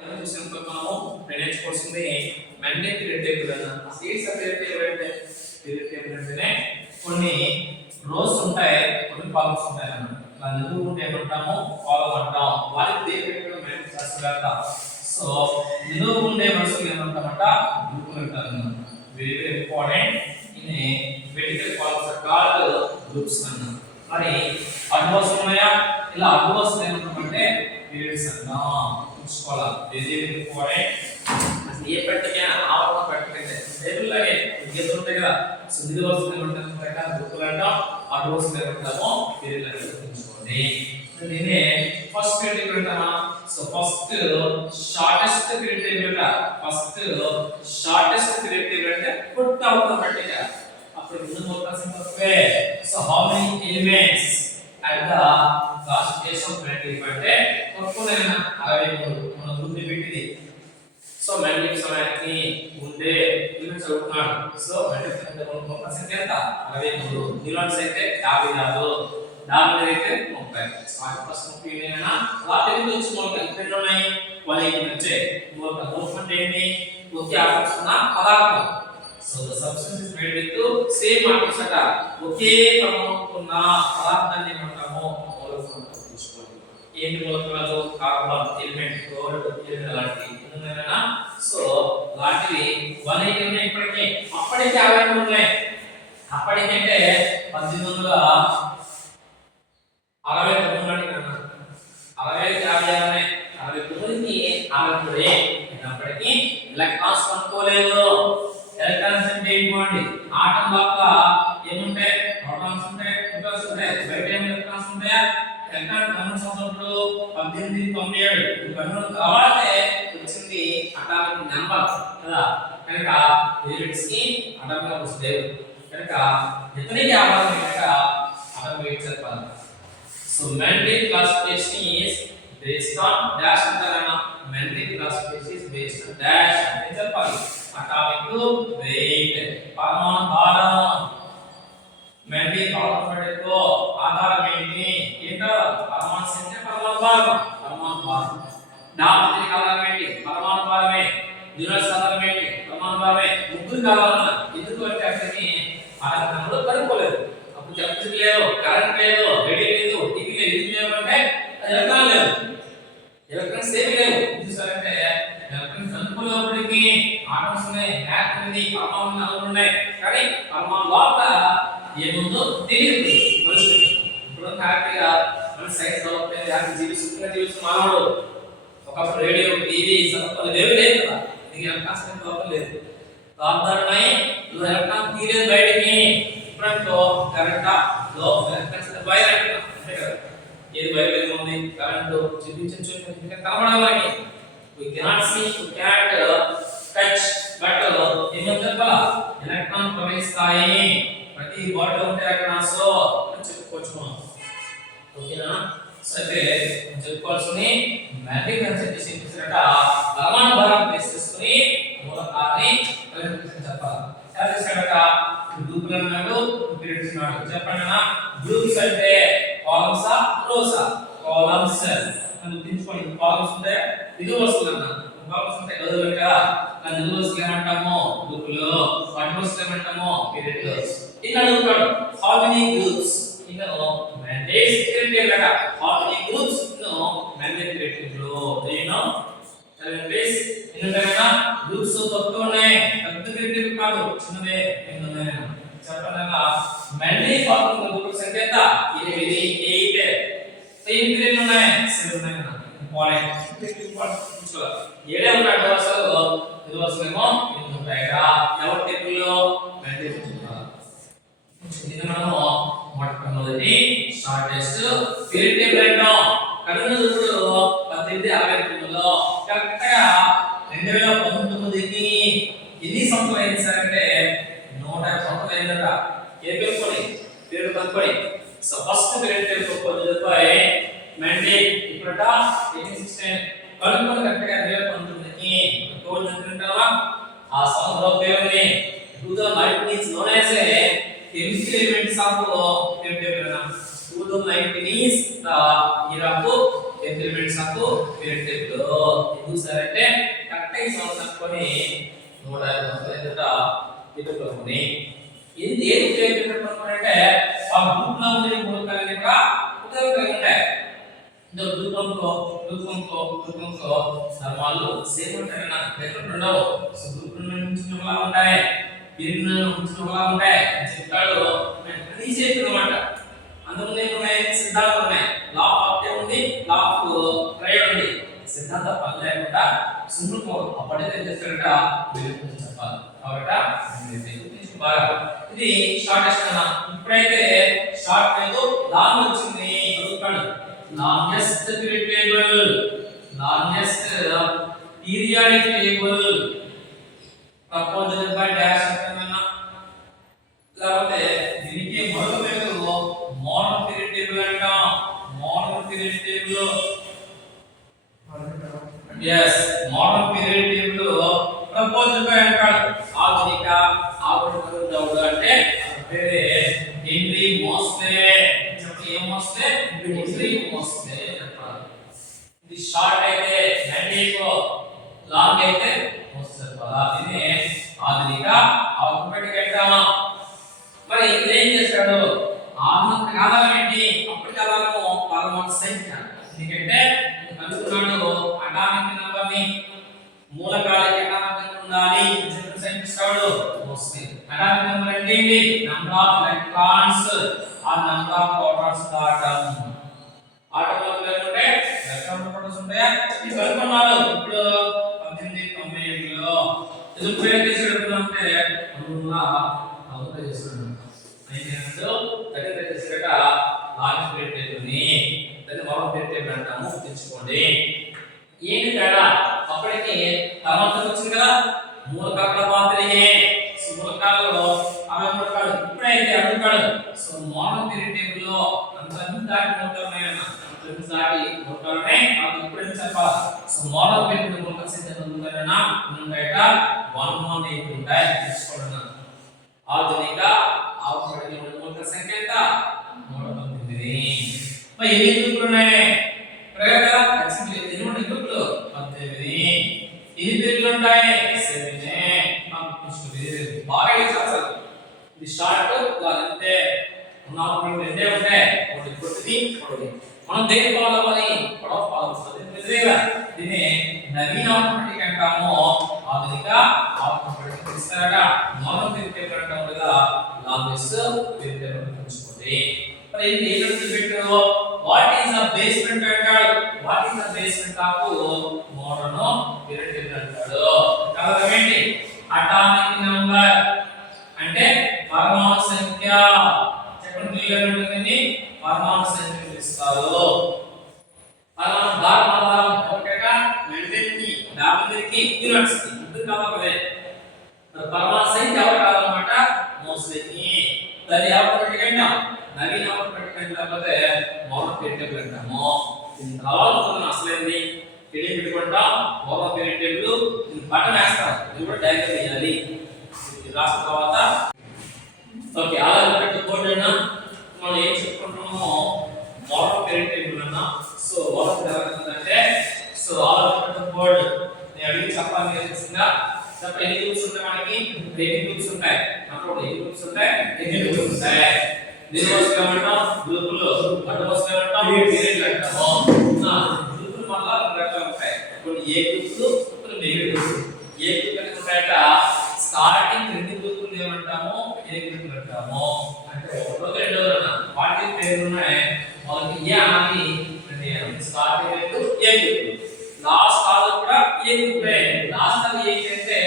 చూసినప్పుడు మనము నేర్చుకోవాల్సింది మ్యాండేట్ పీరియడ్ టేబుల్ అన్న సీట్స్ పీరియడ్ టేబుల్ అంటేనే కొన్ని రోస్ ఉంటాయి, కొన్ని కాలమ్స్ ఉంటాయి అన్న. ఇలా నిలువు ఏమంటాము, కాలమ్ అంటాం. వాటికి పేరు పెట్టడం మ్యాండేట్ శాస్త్రవేత్త. సో నిలువు ఉండే వరుసలు ఏమంటామంట, గ్రూపులు అంటారు. Very very important. In vertical columns are called groups అన్న. మరి అడ్డు వరుసలు ఉన్నాయా? ఇలా అడ్డు వరుసలు ఏమంటామంటే పీరియడ్స్ అన్నాం. చూసుకోవాలా, వెరీ వెరీ ఇంపార్టెంట్. అసలు ఏ పట్టిక ఆవర్తన పట్టిక టేబుల్ లాగే గీతలు ఉంటాయి కదా. సో నిలువు వరుసలు ఏమంటాం ప్రకారం గ్రూపులు అంటాం, అడ్డు వరుసలు ఏమంటామో పీరియడ్లు అంటే గుర్తుంచుకోండి. దీన్ని ఫస్ట్ పీరియడ్ టేబుల్ అంటామా. So first shortest period table అంటే పుట్ అవుతాం పట్టిక. అప్పుడు ముందు మొత్తం simple. So how many elements at the last place of మ్యాండేట్ అంటే కొట్టుకోలేనా 63 మనం ముందు పెట్టింది. సో మ్యాండేట్ సమయానికి ముందే ఎలిమెంట్స్ అవుతున్నాడు. సో మ్యాండేట్ సంఖ్య పర్సెంట్ ఎంత 63. నిలాన్స్ అయితే 54, డామినర్ అయితే 30. స్మార్ట్ పర్సన్ పీనేనా వాటి నుంచి మనకి ఎన్ని ఉన్నాయి, వాళ్ళకి వచ్చే మూలక మూలకం ఏంటి, ఒకే ఆటమ్స్ ఉన్న పదార్థం. So the substance is made with same atoms అట. ఒకే క్రమంలో ఉన్న పదార్థాన్ని మనము మూలకం తీసుకోవాలి. ఏంటి మూలకాలు? కార్బన్ ఎలిమెంట్, గోల్డ్ ఎలిమెంట్ లాంటివి ఉన్నాయనా. సో లాంటివి 180 ఉన్నాయి ఇప్పటికే. అప్పటికే 52 ఉన్నాయి. అప్పటికంటే 1869 నాటికి అన్న 69కి 63 అయినప్పటికీ ఎలక్ట్రాన్స్ కనుక్కోలేదు. ఎలక్ట్రాన్స్ అంటే ఏంటి? ఆటం లోపల ఏముంటాయి? ప్రోటాన్స్ ఉంటాయి, న్యూట్రాన్స్ ఉంటాయి. బయట ఏం ఎలక్ట్రాన్స్ ఉంటాయా? ఎలక్ట్రాన్ కనుగొన్నప్పుడు 1897 కనుగొన్న తర్వాతే వచ్చింది అటామిక్ నెంబర్ కదా. కనుక ఎలిమెంట్స్ కి అటామిక్ నెంబర్స్ లేవు. కనుక ఇతనికి ఆధారం కనుక అటామిక్ చెప్పాలి. సో మ్యాండేట్ classification is based on dash అంటారన్న. మ్యాండేట్ classification is based on dash అంటే చెప్పాలి. అటామిక్ వెయిట్, పరమాణు భారం. మ్యాండేట్ ఆల్ఫాబెట్ ఆధారం ఏంటి? ఏంటో పరమాణు సంఖ్య, పరమాణు భారం. పరమాణు భారం. డామినర్ ఆధారం ఏంటి? పరమాణు భారమే. న్యూట్రాన్స్ ఆధారం ఏంటి? పరమాణు భారమే. ముగ్గురు కావాలన్న. ఎందుకు అంటే అక్కడికి ఆధారంలో కనుక్కోలేదు. అప్పుడు ఎలక్ట్రిసిటీ లేదు, కరెంట్ లేదు, రేడియో లేదు, టీవీ లేదు. ఇది లేవంటే అది ఎలక్ట్రాన్ లేదు. ఎలక్ట్రాన్స్ ఏమీ లేవు. చూసారంటే ఎలక్ట్రాన్స్ కనుక్కోలేప్పటికీ ఆటమ్స్ ఉన్నాయి, మ్యాటర్ ఉంది, పరమాణు నలుగురు ఉన్నాయి. కానీ పరమాణు లోపల ఏముందో తెలియదు మనుషులకి. ఇప్పుడు హ్యాపీగా మన సైన్స్ డెవలప్ అయింది, హ్యాపీ జీవిస్తున్న మానవుడు. ఒకప్పుడు రేడియో, టీవీ సంపలు ఏవి లేదు కదా. ఇది ఎలక్ట్రాన్స్ లోపల లేదు. సాధారణమై ఎలక్ట్రాన్ తీరేది బయటికి. ఇప్పుడంటో కరెంట్ లో ఎలక్ట్రాన్స్ బయట అంతే కదా. ఏది బయట ఉంది? కరెంటు చూపించు కనబడాలని. We cannot see, we can't touch, but ఏమని చెప్పాలా? ఎలక్ట్రాన్ ప్రవహిస్తాయి. ప్రతి బాడీలో ఉంటే ఎలక్ట్రాన్స్ అని చెప్పుకోవచ్చు మనం. ఓకేనా? సరే చెప్పుకోవాల్సింది మ్యాగ్నెటిక్ కన్సెప్ట్ ఏంటంటే పరమాణు భారం బేస్ చేసుకొని మూలకాన్ని కలిపి చెప్పాలి. ఎలా చేశాడట? గ్రూపులు అన్నాడు, పీరియడ్స్ అన్నాడు. చెప్పండి అన్న. గ్రూప్స్ అంటే కాలమ్స్ ఆ రోస్ ఆ? కాలమ్స్ అని గుర్తుంచుకోండి. కాలమ్స్ ఉంటే నిలువు వరుసలు అన్న. కాలమ్స్ ఉంటే గదులు కదా. నిలువు వరుసలు ఏమంటాము? గ్రూపులు. అడ్డు వరుసలు ఏమంటాము? పీరియడ్స్. ఇలా అడుగుతాడు, హౌ మెనీ గ్రూప్స్ ఇన్ మ్యాండేట్ పీరియడ్ టేబుల్ అట. హౌ మెనీ గ్రూప్స్ ఇన్ మ్యాండేట్ period table? You know please. ఎందుకంటే గ్రూప్స్ తక్కువ ఉన్నాయి. పెద్ద పీరియడ్ టేబుల్ కాదు, చిన్నదే ఉన్నాయి. చెప్పండి అన్న. మ్యాండేట్ ఫార్ములా గ్రూప్స్ సంఖ్య ఎంత? 8. సేమ్ పీరియడ్ ఉన్నాయి, 7 ఉన్నాయి అన్న. ఇంపార్టెంట్ ఏడే ఉంటాడు అసలు. ఇది వస్తేమో ఇది ఉంటాయిగా. ఎవరి టేబుల్లో? Mandate table. ఇది మనము మొట్టమొదటి షార్టెస్ట్ పీరియడ్ టేబుల్ అంటాం. కనుగొన్నప్పుడు 1869లో కరెక్ట్ గా 2019కి ఎన్ని సంవత్సరాలు అయింది సార్ అంటే 150 సంవత్సరాలు అయిందట. ఏం కనుక్కొని పీరియడ్ కనుక్కొని. సో ఫస్ట్ పీరియడ్ టేబుల్ కనుక్కొని మ్యాండేట్ ఇప్పుడట 1816 కనుక్కొని కరెక్ట్ గా 2019కి కోడ్ అనుకుంటావా? ఆ సంవత్సరం పేరుని 2019 is known as a chemical elements of period table. 2019 is the year of elements of period table ఎందుకు సార్ అంటే కరెక్ట్ గా సంవత్సరాన్ని 150 పెట్టుకొని ఇది ఏది ఉపయోగించుకుంటారంటే ఆ గ్రూప్ లో ఉండే మూలకాలు కూడా ఉపయోగకరంగా ఉంటాయి. ఇందులో గ్రూపంతో ధర్మాలు సేమ్ ఉంటాయన్న డిఫరెంట్ ఉండవు. సో గ్రూప్ నుంచి ఒకలా ఉంటాయి, పీరియడ్ నుంచి ఒకలా ఉంటాయి అని చెప్తాడు. అన్ని సేమ్ అన్నమాట. అందులో ఏమున్నాయి సిద్ధాంతం ఉన్నాయి. లా ఆఫ్ ఆప్టే ఉంది, లా ఆఫ్ ట్రయల్ ఉంది. సిద్ధాంత పని లేకుండా సింపుల్ అప్పటికే చేస్తారట వీళ్ళు చెప్పాలి కాబట్టి బాగా ఇది షార్టెస్ట్ అన్న. ఇప్పుడైతే షార్ట్ లేదు లాంగ్ వచ్చింది అడుగుతాడు. Longest period table, longest periodic table proposed by dash అంటున్నా. లేకపోతే దీనికి మరొక పేరు మోనో పీరియడ్ టేబుల్ అంటాం. Mono period table yes mono period table proposed by అంటాడు. ఆధునిక ఆవిష్కరించబడ్డ అంటే పేరే హెన్రీ మోస్లే. ఏం మోస్లే? హెన్రీ మోస్లే చెప్పాలి. ఇది షార్ట్ అయితే హెన్రీకో, లాంగ్ అయితే మోస్లే చెప్పాలి. దీన్ని ఆధునిక ఆటోమేటిక్ అంటామా. మరి ఇది ఏం చేస్తాడు? ఆధునిక కాలం ఏంటి? అప్పటి కాలంలో పరమాణు సంఖ్య ఎందుకంటే కనుక్కున్నాడు అటామిక్ నంబర్ ని మూలకాలకి అటామిక్ ఉండాలి సంఖ్యస్తాడు మోస్ట్లీ. అటామిక్ నంబర్ అంటే ఏంటి? Number of electrons or number of protons atom. Atom లో ఏముంటే ఎలక్ట్రాన్ ప్రోటాన్స్ ఉంటాయా? ఇది కనుక్కున్నాడు ఇప్పుడు 1897లో. ఇది ఉపయోగించేటప్పుడు అంటే అందులో అవుతా చేస్తున్నాడు. 1932 చేసేట లాంచ్ పీరియడ్ టేబుల్ని దాన్ని మరో పీరియడ్ టేబుల్ అంటాము. తెలుసుకోండి ఏంటి తేడా. అప్పటికి తర్వాత వచ్చింది కదా మూలకాల మాత్రమే. మూలకాలలో 60 మూలకాలు ఇప్పుడైతే అడుగుతాడు. సో మోనో పీరియడ్ టేబుల్ లో అంత దాటి మూలకాలైనా దాటి మూలకాలనే అది ఇప్పుడు చెప్పాలి. సో మోనో పీరియడ్ మూలకాల సంఖ్య ఉందన్నా ఉంటాయట 118 ఉంటాయి తెలుసుకోండి. ఆధునిక ఆవరణలో మూలకాల సంఖ్య ఎంత? 119. మరి ఎన్ని గ్రూపులు ఉన్నాయి? ప్రయోగాల ఖచ్చితంగా ఎన్ని గ్రూపులు? 18. ఎన్ని పేర్లు ఉంటాయి? 7. బాగా అసలు ఇది షార్ట్ అంటే 4 రెండే ఉంటాయి. ఒకటి కొద్దిది ఒకటి మనం దేని ఫాలో అవ్వాలి? పొడవు ఫాలో అవ్వాలి. దీన్ని నవీన ఆటోమేటిక్ అంటాము. ఆధునిక ఆటోమేటిక్ ఇస్తారట. మోనో పీరియడ్ టేబుల్ అంటాం కదా లాంగెస్ట్ పీరియడ్ టేబుల్ తెలుసుకోండి. మరి ఇది ఏం పెట్టారు? వాట్ ఈస్ ద బేస్మెంట్ అంటాడు. What is the basement of mono period table అంటాడు. కారణం ఏంటి? అటామిక్ నంబర్ అంటే పరమాణు సంఖ్య. చెప్పండి క్లియర్ ఉంటుంది. పరమాణు సంఖ్య ఇస్తారు. పరమాణు భాగం ఒకటేగా మెల్టెన్కి దానికి యూనిట్స్ ఇది కావాలే. పరమాణు సంఖ్య ఎవరు కావాలన్నమాట? మోస్ట్లీ దాన్ని ఆటోమేటిక్ అంటాం. నవీన ఆటోమేటిక్ అంటే లేకపోతే మోనో పీరియడ్ టేబుల్ అంటాము. దీని కావాలనుకున్న అసలేంది తెలియ పెట్టుకుంటాం. మోనో పీరియడ్ టేబుల్ దీన్ని బటన్ వేస్తాం. ఇది కూడా డయాగ్రామ్ వేయాలి. ఇది రాసిన తర్వాత ఓకే ఆల్రెడీ బోర్డు అయినా మనం ఏం చెప్పుకుంటున్నామో మోనో పీరియడ్ టేబుల్ అన్నా. సో మోనో పీరియడ్ అంటే సో ఆల్రెడీ బోర్డు నేను అడిగి చెప్పాలి తెలిసిందా? చెప్ప ఎన్ని గ్రూప్స్ ఉంటాయి మనకి? 8 గ్రూప్స్ ఉంటాయి. అప్పుడు ఎన్ని గ్రూప్స్ ఉంటాయి? 8 గ్రూప్స్ ఉంటాయి. దీని వస్తే ఏమంటాం? గ్రూపులు. అటు వస్తే ఏమంటాం? పీరియడ్ అంటాము. గ్రూపులు మళ్ళా రెండు రకాలు ఉంటాయి. కొన్ని ఏ గ్రూపులు, కొన్ని బి గ్రూపులు. ఏ గ్రూప్ అని ఉంటాయట స్టార్టింగ్ 2 గ్రూపులు ఏమంటాము? ఏ గ్రూపులు అంటాము. అంటే ఒకటో రెండో వాటి పేర్లు ఉన్నాయి. వాళ్ళకి ఏ అనాలి అంటే స్టార్టింగ్ రెండు ఏ గ్రూపులు, లాస్ట్ కాదు కూడా ఏ గ్రూపే. లాస్ట్ అది ఏంటంటే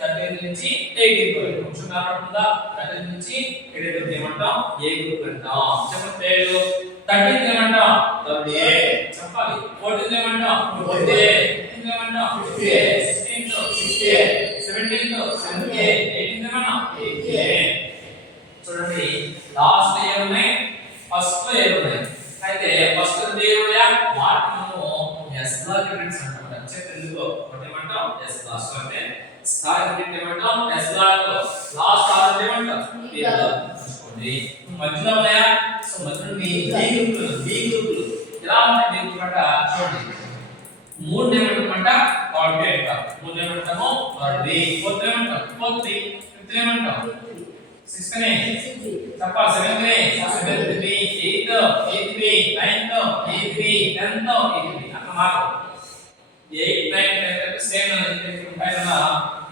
13 నుంచి 18 వరకు కొంచెం కారణంగా 13 నుంచి 18 ఏమంటాం? ఏ గ్రూప్ అంటాం. చెప్పండి పేర్లు. 13 ఏమంటాం? థర్డ్ ఏ చెప్పాలి. 14 ఏమంటాం? ఫోర్త్ ఏ. 15 ఏమంటాం? ఫిఫ్త్ ఏ. 16 సిక్స్త్ ఏ. 17 సెవెంత్ ఏ. 18 ఏమంటాం? ఎయిత్ ఏ. చూడండి లాస్ట్ ఏ ఉన్నాయి, ఫస్ట్ ఏ ఉన్నాయి. అయితే ఫస్ట్ ఏ ఉన్నాయా వాటిని మనము ఎస్ బ్లాక్ ఎలిమెంట్స్ అంటాం. తెలుగులో ఒకటి ఏమంటాం? ఎస్ లాస్ట్ అంటే స్టార్ ఎలిమెంట్ ఏమంటాం? S block. లాస్ట్ ఆర్ ఏమంటాం? B block. చూసుకోండి మధ్యలో ఉన్నాయా? సో మధ్యలో బి గ్రూపులు. ఎలా ఉంటాయి బి గ్రూప్ అంటే చూడండి మూడు ఏమంటామంట థర్డ్ అంటాం. మూడు ఏమంటాము థర్డ్ డే. ఫోర్త్ ఏమంటాం ఫోర్త్ డే. ఫిఫ్త్ ఏమంటాం సిక్స్త్ నే చెప్పాలి. సెవెంత్ నే seventh day. Eighth day. Ninth day. 10th day. అట్లా మార్క్ 8 9 10 సేమ్ ఉంటాయి కదా.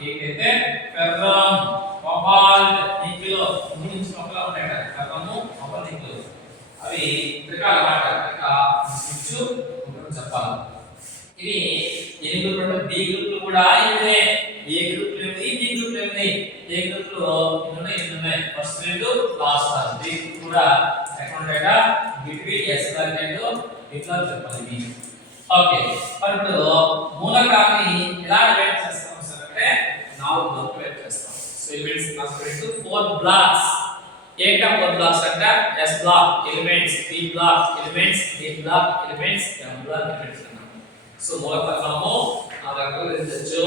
8 అయితే ఫెర్రమ్ కోబాల్ట్ నికెల్ గురించి ఒకలా ఉంటాయి కదా. ఫెర్రమ్ కోబాల్ట్ నికెల్ అవి రకాల మాట స్విచ్ ఒకటి చెప్పాలి. ఇవి ఏ గ్రూప్ అంటే బి గ్రూప్ లో కూడా ఇదే. ఏ గ్రూప్ లో ఉంది బి గ్రూప్ లో ఉంది. ఏ గ్రూప్ లో ఇన్ని ఫస్ట్ రెండు లాస్ట్ బి గ్రూప్ కూడా account data between yes and ఇట్లా చెప్పాలి. ఓకే ఇప్పుడు మూలకాన్ని ఎలా డివైడ్ చేస్తాం సార్ అంటే 4 బ్లాక్ డివైడ్ చేస్తాం. So elements transfer to 4 blocks. ఏంటా 4 బ్లాక్స్ అంటే S block elements, P block elements, D block elements, M block elements అన్నమాట. సో మూలకాలను ఆ రకాలు ఎంచొచ్చు.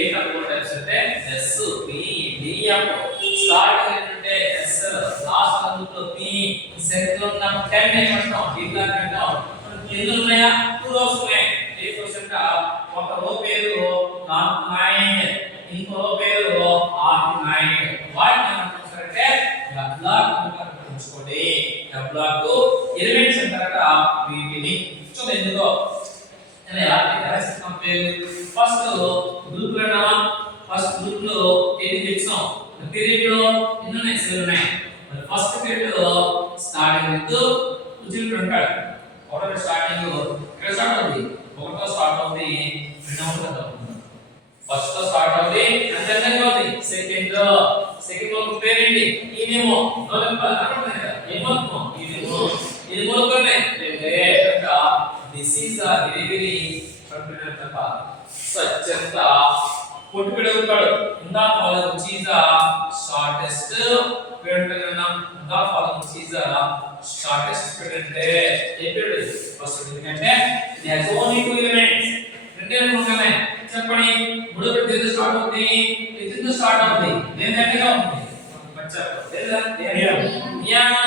ఏంటా 4 టైప్స్ అంటే S, P, D, M. Start అంటే S, లాస్ట్ అందులో P, సెకండ్ ఉన్న 10 ఏమంటాం D బ్లాక్ అంటాం. ఎన్ని ఉన్నాయా 2 రోస్ ఉన్నాయి. ఏ రోస్ అంటే ఒక రో పేరు 9, ఇంకో రో పేరు 9. వాటిని ఏమంటాం సార్ అంటే బ్లాక్ ఉంచుకోండి. బ్లాక్ ఎలిమెంట్స్ అంటారట వీటిని. సో ఎందుకో నేను ఎలా రాస్తాం పేరు ఫస్ట్ గ్రూప్ లో ఉన్నామా. ఫస్ట్ గ్రూప్ లో ఎన్ని చెప్తాం పీరియడ్ లో ఎన్ని ఉన్నాయి 7 ఉన్నాయి. ఫస్ట్ పీరియడ్ స్టార్టింగ్ విత్ ఉచిత ఉంటాడు. ఒకటో స్టార్టింగ్ ఇక్కడ స్టార్ట్ అవుతుంది. ఒకటో స్టార్ట్ అవుతుంది. రెండవ స్టార్ట్ అవుతుంది. ఫస్ట్ తో స్టార్ట్ అవుతుంది. అంతేనంగా అవుతుంది. సెకండ్ ఒక పేరేంటి ఇదేమో నోలెంప అనుకుంటున్నాను కదా. ఏమో ఇది మూలకనే అంటే this is the very computer తప్ప సత్యంత పొట్టు పెడుతాడు. ఇందా father which is the shortest పెడుతున్నా. ఇందా father which is the shortest పెడుతుంటే ఏ పెడుతుంది ఫస్ట్ ఎందుకంటే it has only 2 elements. రెండే ఉంటాయి చెప్పండి. మూడో పెడితే స్టార్ట్ అవుతుంది. ఇది స్టార్ట్ అవుతుంది. దేని దగ్గరగా ఉంటుంది బచ్చా లేదా నియానా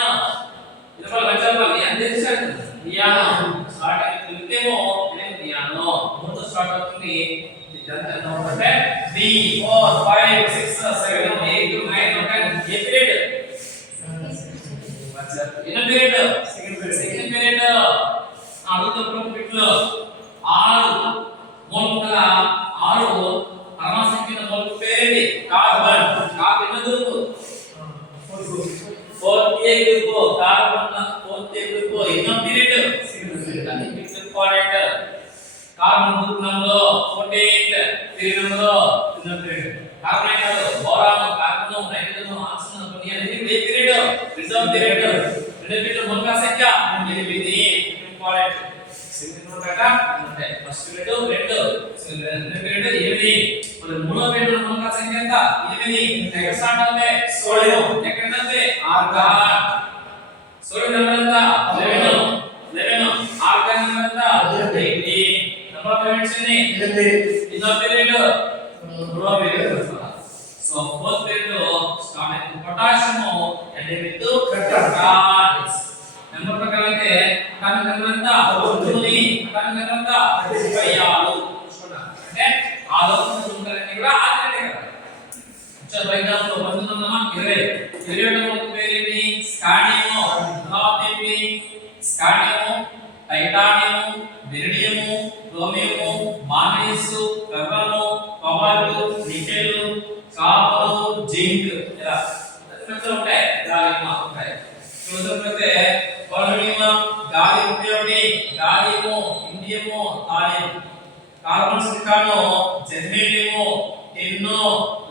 ఇదొక బచ్చాలి ఎంత చేశాడు నియానా స్టార్ట్ అవుతుందేమో నియానో మూడో స్టార్ట్ అవుతుంది. ఇదంతా అంటే 3 4 5 6 7 8 9 10 ఏ పీరియడ్ బచ్చా ఇన్న పీరియడ్ సెకండ్ పీరియడ్ అడుగుతో పిట్లో 6 మూలక 6 పరమాసంఖ్యల మూలక పేరేంటి కార్బన్. కార్బన్ గ్రూప్ 4th ఏ గ్రూప్ కార్బన్ 4th ఏ గ్రూప్ ఇన్న పీరియడ్ అది మీకు important. Carbon group number 14th period number ఇన్న పీరియడ్. కార్బన్ కాదు బోరాన్ కార్బన్ నైట్రోజన్ ఆక్సిజన్ కొన్ని అన్ని ఏ పీరియడ్ రిజర్వ్ పీరియడ్. రెండో పీరియడ్ మూలక సంఖ్య 8 ఇంపార్టెంట్. సెకండ్ డేటా అంటే ఫస్ట్ పీరియడ్ 2 సెకండ్ పీరియడ్ 7 మరి మూడో పీరియడ్ మూలక సంఖ్య ఎంత 8. ఎక్కడ స్టార్ట్ అవుతుంది సోడియం. ఎక్కడ అంటే ఆర్గాన్. సోడియం నెంబర్ ఎంత 11 ఆర్గాన్ నెంబర్ ఎంత 8. నెంబర్ ఆఫ్ ఎలిమెంట్స్ ఎన్ని 8. ఇదో పీరియడ్ మూడో period. So fourth period start అయింది potassium and with carbons. Number ప్రకారం అయితే కార్బన్ నెంబర్ ఎంత 9. కార్బన్ నెంబర్ ఎంత 36 చూడండి. అంటే ఆ లోపల ఉంటారని కూడా ఆర్గానే కదా. సో ఫర్ ఎగ్జాంపుల్ 19 ఉందమ్మా 20 నెంబర్ పేరేంటి స్కాడియం. నాట్ ఏంటి scandium, titanium, beryllium, chromium, manganese, ferrum, cobalt, nickel, copper, zinc ఇలా అన్ని ఉంటాయి. ఇలా ఉంటాయి. చూసినట్లయితే పొలోనియం గాలి ఉపయోగి gallium, indium, thallium. Carbon silicon germanium, tin,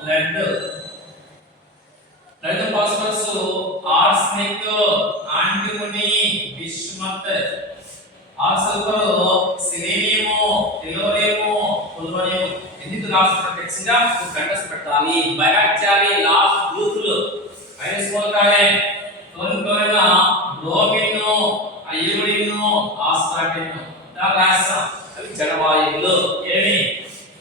lead. Lead phosphorus arsenic, antimony, bismuth. Or sulphur selenium, tellurium, polonium. ఎందుకు రాస్తున్న టెక్స్ట్ గా కంటెస్ట్ పెట్టాలి బైరాక్ట్ చేయాలి. లాస్ట్ గ్రూపులు వైరస్ మూలకాలే క్లోరిన్, బ్రోమిన్, అయోడిన్, ఆస్టాటిన్ రాస్తాం. అవి జడవాయువులు. ఏమి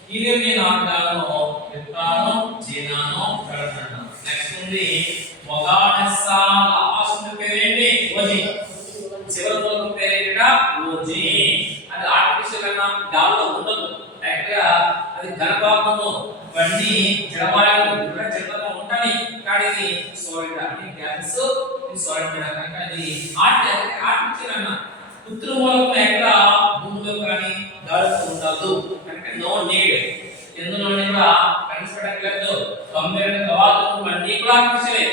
హీలియం నాటకాలను విత్తాను జీనాను కడతాను. నెక్స్ట్ ఉంది మొగానెస్సా. లాస్ట్ పేరేంటి ఓజి. చివరి మూలకం పేరేంటి ఓజీ. అది ఆర్టిఫిషియల్ అన్న గాల్లో ఉండదు, డైరెక్ట్ గా అది ఘనభాగము, ఇవన్నీ జడవాయువులు కూడా జడగా ఉంటాయి, కానీ ఇది సాలిడ్ అన్ని గ్యాసెస్ ఇది సాలిడ్ కనుక అది ఆర్టిఫిషియల్ అన్న కృత్రిమ మూలకం ఎక్కడ భూమిలో కానీ గాలిలో ఉండదు అంటే నో నీడ్. ఎందులో కూడా కనిపెట్టలేదు 92 ప్రవాహం అన్ని కూడా ఆర్టిఫిషియలే.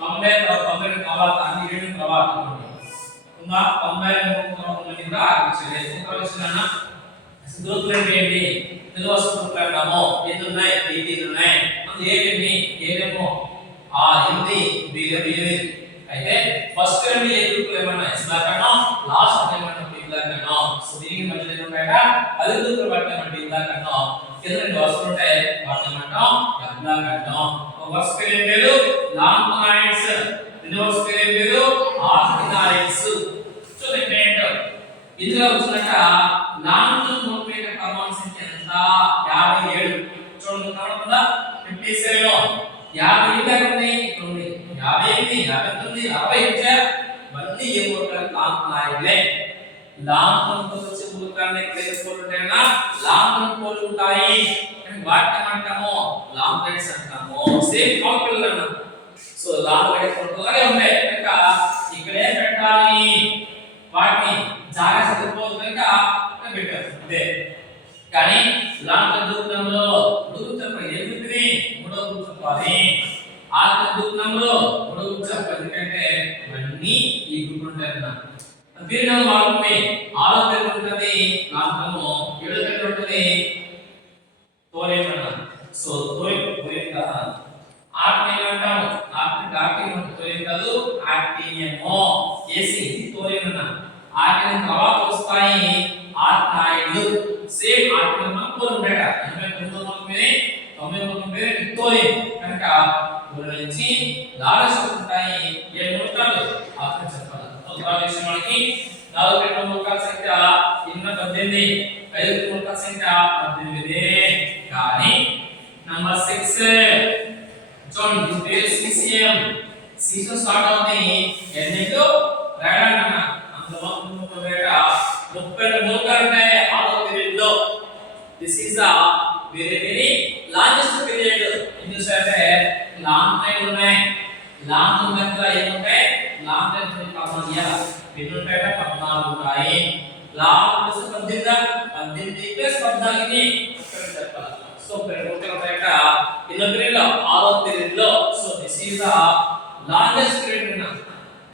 92 ప్రవాహం అన్ని 7 ప్రవాహం ఉందా 93 ప్రవాహం అన్ని కూడా ఆర్టిఫిషియలే. ఇంకొకసారి గ్రూపులు ఏంటి నిల్వ వస్తువులు అంటాము. ఎన్ని ఉన్నాయి? 18 ఉన్నాయి. అది ఏమేమో ఆ 8 B అయితే ఫస్ట్ రెండు ఏ గ్రూపులు ఏమన్నా ఎస్ బ్లాక్ అన్నా, లాస్ట్ ఏమన్నా బి బ్లాక్ అన్నా. సో దీనికి మధ్యలో ఏముంటాయట 10 గ్రూపులు పట్టిన బి బ్లాక్ అన్నా. కింద రెండు వస్తువులు ఉంటాయి, వాటిని ఏమంటాం ఎఫ్ బ్లాక్ అంటాం. ఒక వస్తువు పేరు ఏం పేరు లాంథనైడ్స్, రెండో వస్తువు పేరు ఏం పేరు ఆర్కినైడ్స్. సో ఏంటంటే ఇందులో వచ్చినట్ట లాంథన్ మోల్పేట పరమాణు సంఖ్య ఎంత 57. చూడండి కనబడుతుందా 57 57 ఎక్కడ ఉంది? ఇక్కడ ఉంది 58 59 60 ఇచ్చారు. ఇవన్నీ ఏ మూలకాలు? లాంథనైడ్లే. లాంథన్ తో వచ్చే మూలకాన్ని ఇక్కడ ఏర్పడుతుంటేనా లాంథన్ పోలు ఉంటాయి, వాటిని ఏమంటాము లాంథనైడ్స్ అంటాము. సేమ్ కాలిక్యులర్ అన్న. సో లాంథనైడ్స్ అలాగే ఉంటాయి కనుక ఇక్కడే పెట్టాలి, వాటిని జాగా సరిపోదు కనుక పెట్టారు అదే. కానీ లాంథన్ దూరంలో గ్రూప్ చెప్పాలి, ఎందుకని మూడో గ్రూప్ చెప్పాలి. ఆల్కన్ దూరంలో మూడో గ్రూప్ చెప్పాలి, ఎందుకంటే ఇవన్నీ ఈ గ్రూప్ ఉంటాయన్న. వీరిలో మాత్రమే ఆరో పేరు ఉంటుంది లాంథనము, ఏడో పేరు ఉంటుంది తోరేన్ అన్న. సో తోరేన్ కదా ఆర్కిన్ అంటాము, ఆర్కిన్ తోరేన్ కాదు ఆర్కినియమో ఏసి తోరేన్ అన్న. ఆర్కిన్ తర్వాత వస్తాయి ఆర్కినైడ్లు. సేమ్ ఆర్కిన్ మనకు ఉండేట 89 పేరు తోరేన్ కనుక ఊరు నుంచి లారస్ ఉంటాయి. ఏ మూలకాలు ఆర్కిన్ చెప్పాలి. విషయం మనకి 42 మూలకాల సంఖ్య 18, 5 మూలకాల సంఖ్య 18. కానీ నంబర్ 6 చూడండి పేరు సీసియం. సీసియం స్టార్ట్ అవుతుంది ఎన్నితో రాయడానికి అన్న. అందులో 32 మూలకాలు ఉంటాయి ఆరో పీరియడ్ లో. This is the very largest period. ఎందుకంటే లాంథనైడ్ ఉన్నాయి, లాంథనైడ్ మధ్యలో ఏముంటాయి లాంథనైడ్ పరమాణుయాల ఎన్నుంటాయట 14 ఉంటాయి. లాంగ్ ప్లస్ 18 ప్లస్ 14 ని ఇక్కడ చెప్పాలి. సో పెరుగుతుంటాయట ఇన్నో పీరియడ్ లో ఆరో పీరియడ్ లో. So this is the longest period అన్న.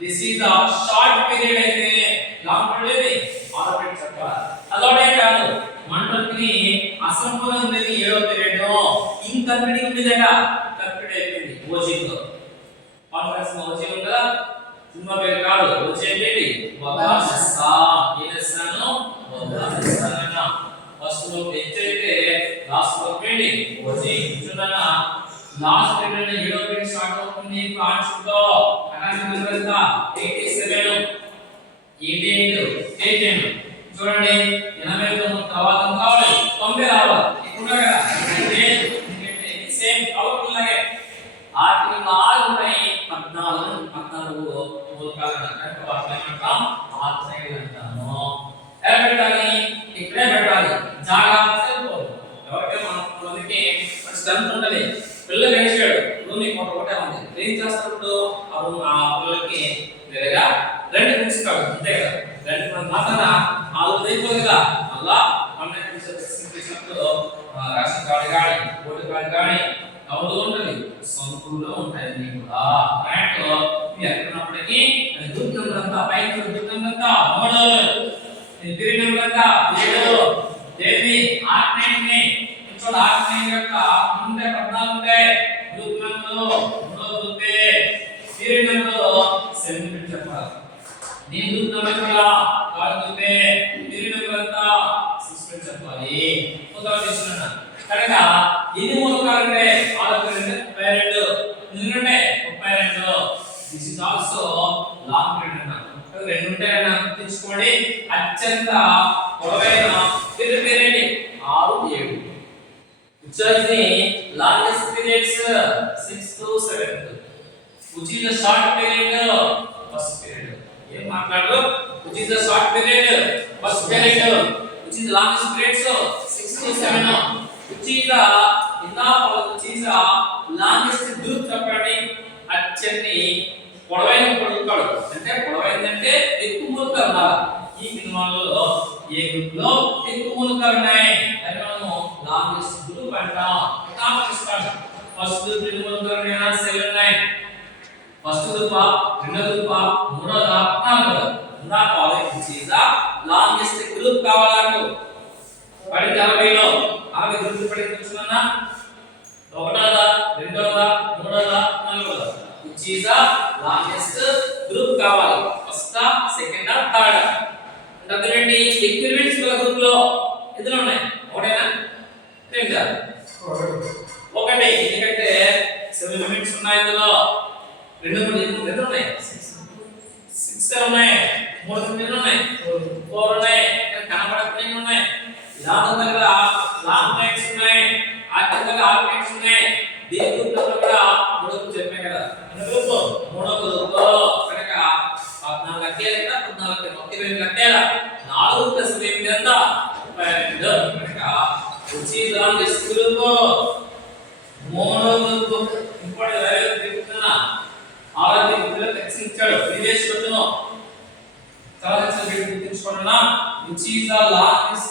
This is the short period. అయితే లాంగ్ పీరియడ్ ఆరో పీరియడ్ చెప్పాలి. అలాగే కాదు మంటకి అసంపూర్ణ ఉండేది ఏడో పీరియడ్ లో. ఇన్కంప్లీట్ ఉండేదట, కంప్లీట్ అయిపోయింది ఓజీలో. కాన్ఫరెన్స్ లో ఓజీ ఉందా సినిమా పేరు కాదు వచ్చేది వదాసా. ఏదసను వదాసన. ఫస్ట్ లో అయితే లాస్ట్ లో పెండి ఓజీ చూడన. లాస్ట్ పీరియడ్ లో ఏడో పీరియడ్ స్టార్ట్ అవుతుంది ఫ్రాన్స్ తో. అకాడమిక్ నెంబర్ ఎంత 87 88 చూడండి 89 తర్వాత కావాలి 90 రావాలి. ఇప్పుడు కదా సేమ్ అవుట్ లాగే ఆర్టికల్ 4 ఉన్నాయి 14 మూలకాలు అంటే వాటిని అంటాం ఆర్కినైడ్ అంటాము. ఎలా పెట్టాలి? ఇక్కడే పెట్టాలి, జాగ్రత్తగా సరిపోదు. ఎవరికైతే మనకి స్ట్రెంత్ ఉండాలి. పిల్లలు వేసాడు రూమ్ ఒకటే ఉంది, ఏం చేస్తాడు ఆ పిల్లలకి వేరేగా 2 తీసుకోడు అంతే కదా. 2 మాత్రం 4 అయిపోదు కదా. అలా తీసినప్పుడు రేషన్ కార్డు కానీ ఓటు కార్డు కానీ ఎవరు ఉంటుంది సంపూర్ణ ఉంటాయి. మీకు కూడా ర్యాంక్ ఎక్కడున్నప్పటికీ గ్రూప్ నెంబర్ అంతా పైకి గ్రూప్ నెంబర్ అంతా 3 పీరియడ్ నెంబర్ అంతా 7 దేవి ఆర్కినైడ్ ని చూడ. ఆర్కినైడ్ యొక్క ముందే 14 ఉంటాయి. Group number 3 group period number 7 చెప్పాలి. దీని గ్రూప్ నెంబర్ కూడా కార్డు గ్రూప్ పీరియడ్ నెంబర్ అంతా 6 చెప్పాలి. ఉదాహరణ తీసుకున్నా కనుక ఎన్ని మూలకాలు అంటే ఆరో period 32 నిన్నుండే 32. This is also long period అన్న. రెండు ఉంటాయన్న గుర్తుంచుకోండి. అత్యంత పొడవైన period 6 7. which is the longest periods 6 to 7. which is the short period first period. ఏం మాట్లాడు which is the short period, first period, which is the longest period, so 6 to 7, which is the which is the longest group చెప్పండి అచ్చని పొడవైన పొడుగుతాడు అంటే పొడవైందంటే ఎక్కువ మూలకాలు ఉండాలి ఈ కిందలో ఏ group లో ఎక్కువ మూలకాలు ఉన్నాయి అది మనము లాంగెస్ట్ గ్రూప్ అంటాం ఫస్ట్ గ్రూప్ ఎన్ని మూలకాలు ఉన్నాయి 7 ఉన్నాయి ఫస్ట్ గ్రూప్ రెండో గ్రూప్ మూడో నాలుగో నా college which is the longest group కావాలకు పడి 40 లో ఆమె గ్రూప్ పడి చూస్తున్నా ఒకటోదా రెండోదా మూడోదా నాలుగోదా which is the longest group కావాలి ఫస్ట్ సెకండ్ థర్డ్ అంటే ఈక్వివలెంట్స్ గల గ్రూప్ లో ఎన్ని ఉన్నాయి ఒకటేనా రెండా ఒకటే ఎందుకంటే 7 ఎలిమెంట్స్ ఉన్నాయి ఇందులో రెండు ఉన్నాయి 6 ఉన్నాయి మూడు ఉన్నాయి 4 ఉన్నాయి కనబడకుండా ఉన్నాయి లాంగ్ లైన్స్ ఉన్నాయి ఆర్గ్యుమెంట్స్ ఉన్నాయి దీని గ్రూప్ లో కూడా మూడు గ్రూప్ చెప్పాను కదా మూడో గ్రూప్ కనుక 14 లెక్కలు 14 లెక్కలు నాలుగు ప్లస్ 8 ఎంత 32 కనుక which is the longest group మూడో గ్రూప్ ఇంపార్టెంట్ వాల్యూ చెప్తున్నా ఆల్రెడీ ఇందులో టెక్స్ట్ ఇచ్చాడు ప్రీవియస్ క్వశ్చన్ చాలా excite గుర్తుంచుకోండినా which is the longest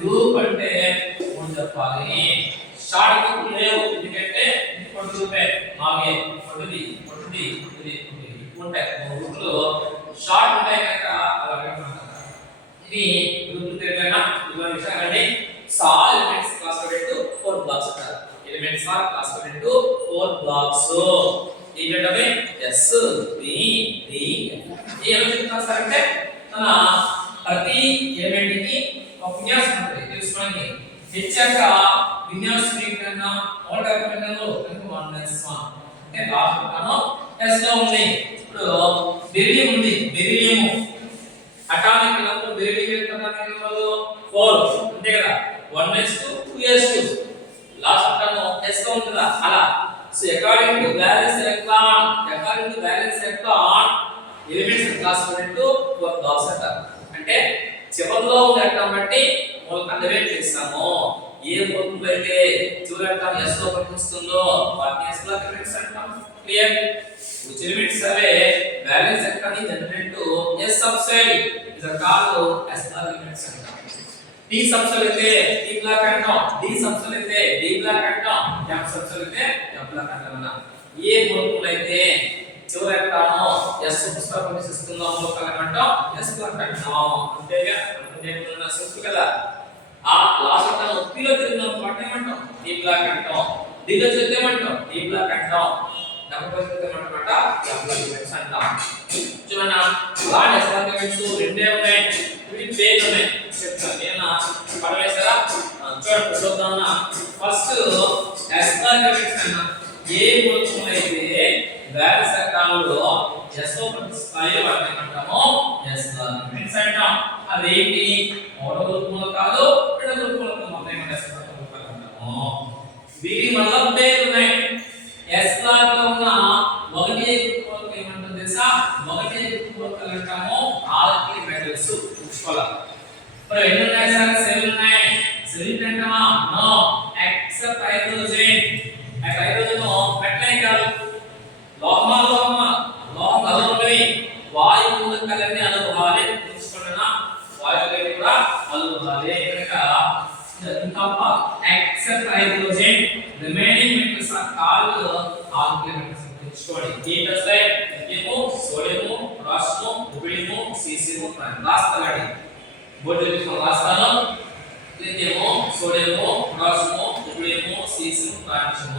group అంటే మనం చెప్పాలి షార్ట్ గ్రూప్ లేవు ఎందుకంటే ఇది పొట్టి గ్రూపే మాగే పొట్టిది ఉంటాయి గ్రూపులు షార్ట్ ఉంటాయి కనుక అలాగే ఇది గ్రూప్ తెలియనా ఇవన్నీ విషయాలన్నీ సాల్ ఎలిమెంట్స్ క్లాసిఫైడ్ టు 4 బ్లాక్స్ అంటారు elements are classified to 4 blocks ఏంటంటే S B D ఈ ఎలిమెంట్స్ క్లాసిఫైడ్ మన ప్రతి ఎలిమెంట్ కి ఒక విన్యాసం ఉంటుంది తెలుసుకోండి h యొక్క విన్యాసం ఏంటన్నా ఆర్డర్ కనుక 1 అంటే లాస్ట్ కాను S లో ఉంది ఇప్పుడు బెరిలియం ఉంది beryllium atomic number beryllium atomic number 4 అంతే కదా 1s2 2s2 లాస్ట్ కాను S లో ఉంటుందా అలా so according to balance electron elements classified to 4 blocks అంటారు అంటే చివరిలో ఉన్న అటామ్ బట్టి మూలకాన్ని డివైడ్ చేస్తాము ఏ మూలకంలో అయితే చివరి అటామ్ S లో కనిపిస్తుందో వాటిని S లో ఎలిమెంట్స్ అంటాం clear which elements have a valence electron is generated to S subcell is called S block elements అంటాం P subcell అయితే P block అంటాం D subcell అయితే D block అంటాం F subcell అయితే F block అంటాం ఏ మూలకంలో అయితే చివరి అటామ్ S సబ్స్ట్రాట్ కనిపిస్తుందో మూలకాన్ని అంటాం S block అంటాం అంతేగా నేను సింపుల్ కదా ఆ లాస్ట్ అటామ్ P లో తిరిగిన వాటిని ఏమంటాం D block అంటాం D లో చేద్దామంటాం D block అంటాం డబుల్ బస్ ఏమంటామట F block elements అంటాం చూడండి లాంగ్ S block elements రెండే ఉన్నాయి ఇవి పేజ్ ఉన్నాయి చెప్తాను నేను పడవేసారా చూడండి చూద్దామన్నా ఫస్ట్ S block elements అన్నా ఏ మూలకం అయితే బ్యాలెన్స్ అటామ్లో S లో ప్రతిస్థాయి వాటిని అంటాము S block elements అంటాం అదేంటి ఒకటో గ్రూప్ మూలకాలు రెండో గ్రూప్ మూలకాలు మొత్తం S block మూలకాలు అంటాము వీటి వల్ల పేర్లు ఉన్నాయి S block లో ఉన్న ఒకటే గ్రూప్ మూలకం ఏమంటారు తెలుసా ఒకటే గ్రూప్ మూలకాలు అంటాము ఆల్కలీ మెటల్స్ చూసుకోవాలి మరి ఎన్ని ఉన్నాయి సార్ 7 ఉన్నాయి 7 అంటామా no except hydrogen hydrogen metal కాదు లోహాలు ఉన్నవి వాయు మూలకాలన్నీ అనుభవాలే చూసుకోండినా వాయువులన్నీ కూడా అనుభవాలే కనుక తప్ప except hydrogen remaining metals are called alkali metals చూసుకోండి ఏంటో sir lithium sodium potassium rubidium caesium రాస్తానండి బోర్డులో రాస్తాను lithium sodium potassium rubidium caesium calcium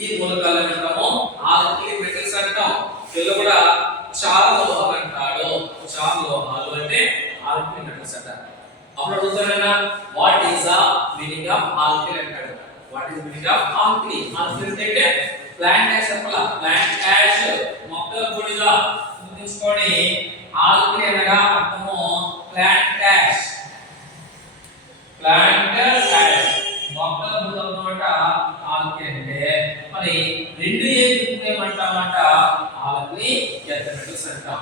ఈ మూలకాలను అంటాము ఆల్కలీ మెటల్స్ అంటాం వీళ్ళు కూడా చాలా లోహాలు అంటాడు చాలా లోహాలు అంటే ఆల్కలీ మెటల్స్ అంటారు అప్పుడు అడుగుతారన్నా what is the meaning of alkali అంటాడు what is meaning of alkali alkali అంటే ప్లాంట్ యాష్ చెప్పాలా ప్లాంట్ యాష్ మొక్కల పొడిగా గుర్తుంచుకోండి ఆల్కలీ అనగా అర్థము ప్లాంట్ యాష్ మొక్కల పొడి అన్నమాట ఆల్కలీ అంటే మరి రెండు ఏ గ్రూప్ ఏమంటామంట ఆల్కలీ ఎంత మెటల్స్ అంటాం.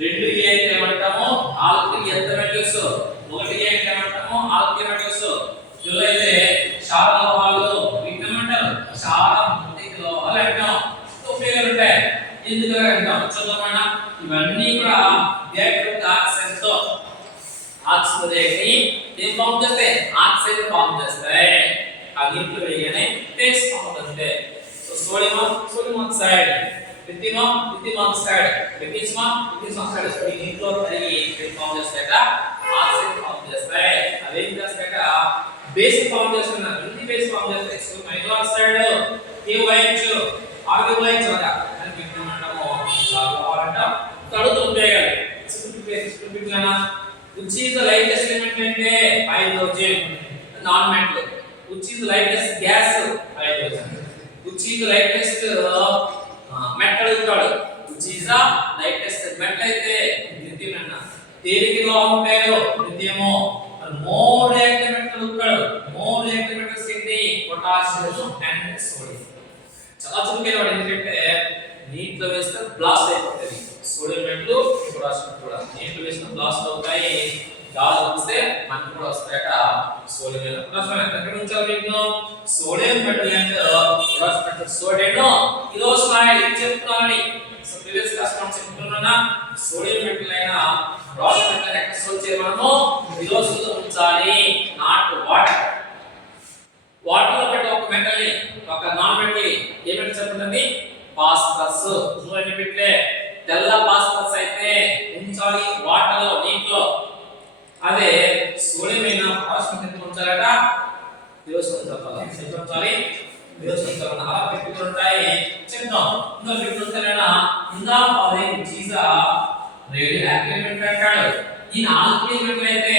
2A అంటే ఏమంటాము ఆల్కలీ ఎంత మెటల్స్. 1A అంటే ఏమంటాము ఆల్కలీ మెటల్స్. ఇందులో అయితే క్షార లోహాలు ఏమంటారు క్షార మూలిక లోహాలు అంటాం. ఉపయోగాలు ఉంటాయి ఎందుకు అంటాం చూద్దామన్నా. ఇవన్నీ కూడా రియాక్ట్ ఆక్సైడ్ తో ఆక్సిడేషన్ ఏం ఫామ్ చేస్తాయి ఆక్సైడ్ ఫామ్ చేస్తాయి. ఆ నీటిలో వేయగానే పేస్ట్ ఫామ్ అవుతుంది. So sodium oxide lithium oxide magnesium oxide ఈ నీటిలో కరిగి ఏం ఫామ్ చేస్తాయట ఆక్సైడ్ ఫామ్ చేస్తాయి. అవి ఏం చేస్తాయట బేస్ ఫామ్ చేస్తున్నారు. అన్ని బేస్ ఫామ్ చేస్తాయి. So nitro oxide KOH ROH కదా అని చెప్తున్నాము. చాలా తడుతూ ఉపయోగాలు simplification which is the lightest element అంటే hydrogen non metal. which is the lightest gas hydrogen. which is the lightest metal ఉంటాడు. which is the lightest metal అయితే lithium అన్న. దేనికి లోహం పేరు లిథియము. మోర్ రియాక్టివ్ మెటల్ ఉంటాడు. మోర్ రియాక్టివ్ మెటల్స్ ఏంటి potassium and sodium. చాలా చురుకైన వాడు ఎందుకంటే నీటిలో వేస్తే బ్లాస్ట్ అయిపోతుంది. సోడియం మెటల్ పొటాషియం కూడా నీటిలో వేస్తే బ్లాస్ట్ అవుతాయి. గాలి వస్తే మనకు కూడా వస్తాయట సోడియం మెటల్ పొటాషియం. ఎక్కడ ఉంచాలి వీటిలో sodium metal and potassium metal sodium కిలోస్మైల్ చెప్తున్నాను. సో ప్రీవియస్ క్లాస్ మనం చెప్తున్నానా సోడియం మెటల్ అయినా పొటాషియం మెటల్ ఎక్కడ స్టోర్ చేయాలి మనము కిలోస్ లో ఉంచాలి నాట్ వాటర్. వాటర్ లో పెట్టే ఒక మెటల్ ని ఒక నాన్ మెటల్ ఏమంటే చెప్పండి ఫాస్ఫరస్. చూడండి బిట్లే తెల్ల ఫాస్ఫరస్ అయితే ఉంచాలి వాటర్ లో నీటిలో. అదే సోడియం అయినా పొటాషియం ఎంత ఉంచాలట కిలోస్ ఉంచాలి. ఉంచాలి కిలోస్ ఉంచాలి. అలా పెట్టుకుంటాయి చెప్తాం. ఇంకా పెట్టుకుంటారా ఇందా అదే చీజా రేడియో యాక్టివ్ మెటల్ అంటాడు. ఈ ఆల్కలీ మెటల్ అయితే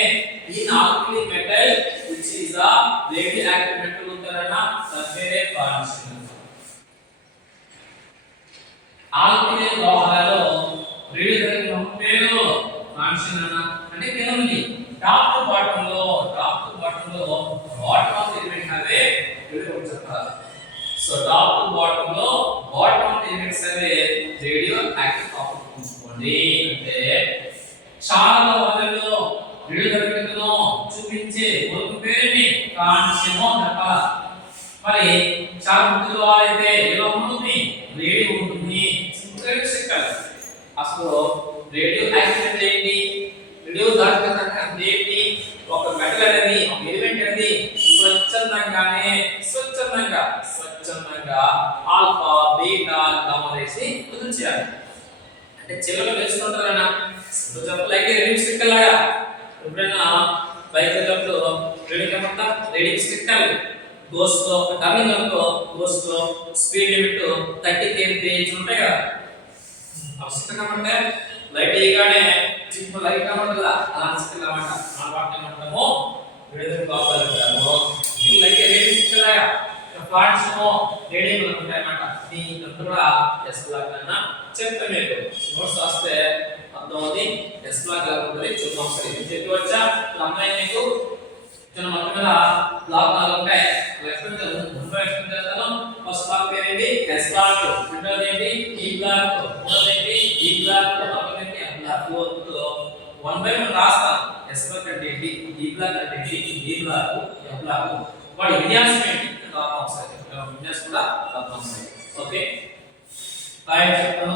ఈ alkali metal which is a radioactive metal ఉంటారన్నా సల్ఫేట్ ఫార్మేషన్. ఆల్కలీ లోహాలలో రేడియోయాక్టివ్ పేరు ఫార్మేషన్ అన్న అంటే కేవలం టాప్ టు బాటమ్ లో బాటమ్ ఆఫ్ ఎలిమెంట్ అవే రేడియో చెప్తారు. సో టాప్ టు బాటమ్ లో బాటమ్ ఆఫ్ ఎలిమెంట్స్ అవే రేడియో యాక్టివ్ ప్రాపర్టీ తీసుకోండి. అంటే చాలా లోహాలలో రేడియోయాక్టివ్ను చూపించే ఒక పేరుని కాల్షియం అంటారు. మరి చాలా ముఖ్యంగా అయితే ఎలా ఉంటుంది రేడియో ఉంటుంది. సింపుల్ సిక్కల్ అసలు రేడియో యాక్టివిటీ ఏంటి రేడియో దాటకన్నా ఏంటి ఒక మెటల్ అనేది ఒక ఎలిమెంట్ అనేది స్వచ్ఛందంగా ఆల్ఫా బీటా గామా రేస్ ని వదిలించాలి. అంటే చివరిలో తెలుసుకుంటారన్నా చెప్పలేక రేడియో సిక్కల్ లాగా ఎప్పుడైనా బైక్ వెళ్ళినప్పుడు రేడియో సిగ్నల్ గోస్ తో టర్నింగ్ లో గోస్ తో స్పీడ్ లిమిట్ 30 km/h ఉంటాయి కదా. అవసరంగా అంటే లైట్ వేయగానే చిన్న లైట్ కనబడదా అలా సిగ్నల్ అన్నమాట. ఆ వాటిని మనము రేడియో కాపాలి అంటాము. లైట్ రేడియో సిగ్నల్ లాగా ఫ్లాట్స్ నో రేడియో ఉంటాయి అన్నమాట. దీని కూడా ఎస్ బ్లాక్ అన్న చెప్తాను మీకు నోట్స్ వస్తే అర్థమవుతుంది. ఎస్ బ్లాక్ ఎలా ఉంటుంది చూద్దాం. సరే చెప్పవచ్చా అమ్మాయి మీకు చిన్న మొత్తం మీద బ్లాక్ 4 ఉంటాయి. ఎక్స్ప్లెయిన్ చేస్తాను. ఫస్ట్ బ్లాక్ పేరు ఏంటి ఎస్ బ్లాక్. రెండోది ఏంటి ఈ బ్లాక్. మూడోది ఏంటి ఈ బ్లాక్. నాలుగోది ఏంటి ఎఫ్ బ్లాక్. ఫోర్త్ 1 by 1 రాస్తాను. ఎస్ బ్లాక్ అంటే ఏంటి ఈ బ్లాక్ అంటే ఏంటి ఈ బ్లాక్ ఎఫ్ బ్లాక్ వాడి విన్యాసం ఏంటి రాస్తాం. సరే విన్యాసం కూడా రాస్తాం. ఓకే బాయ్ చెప్తాను.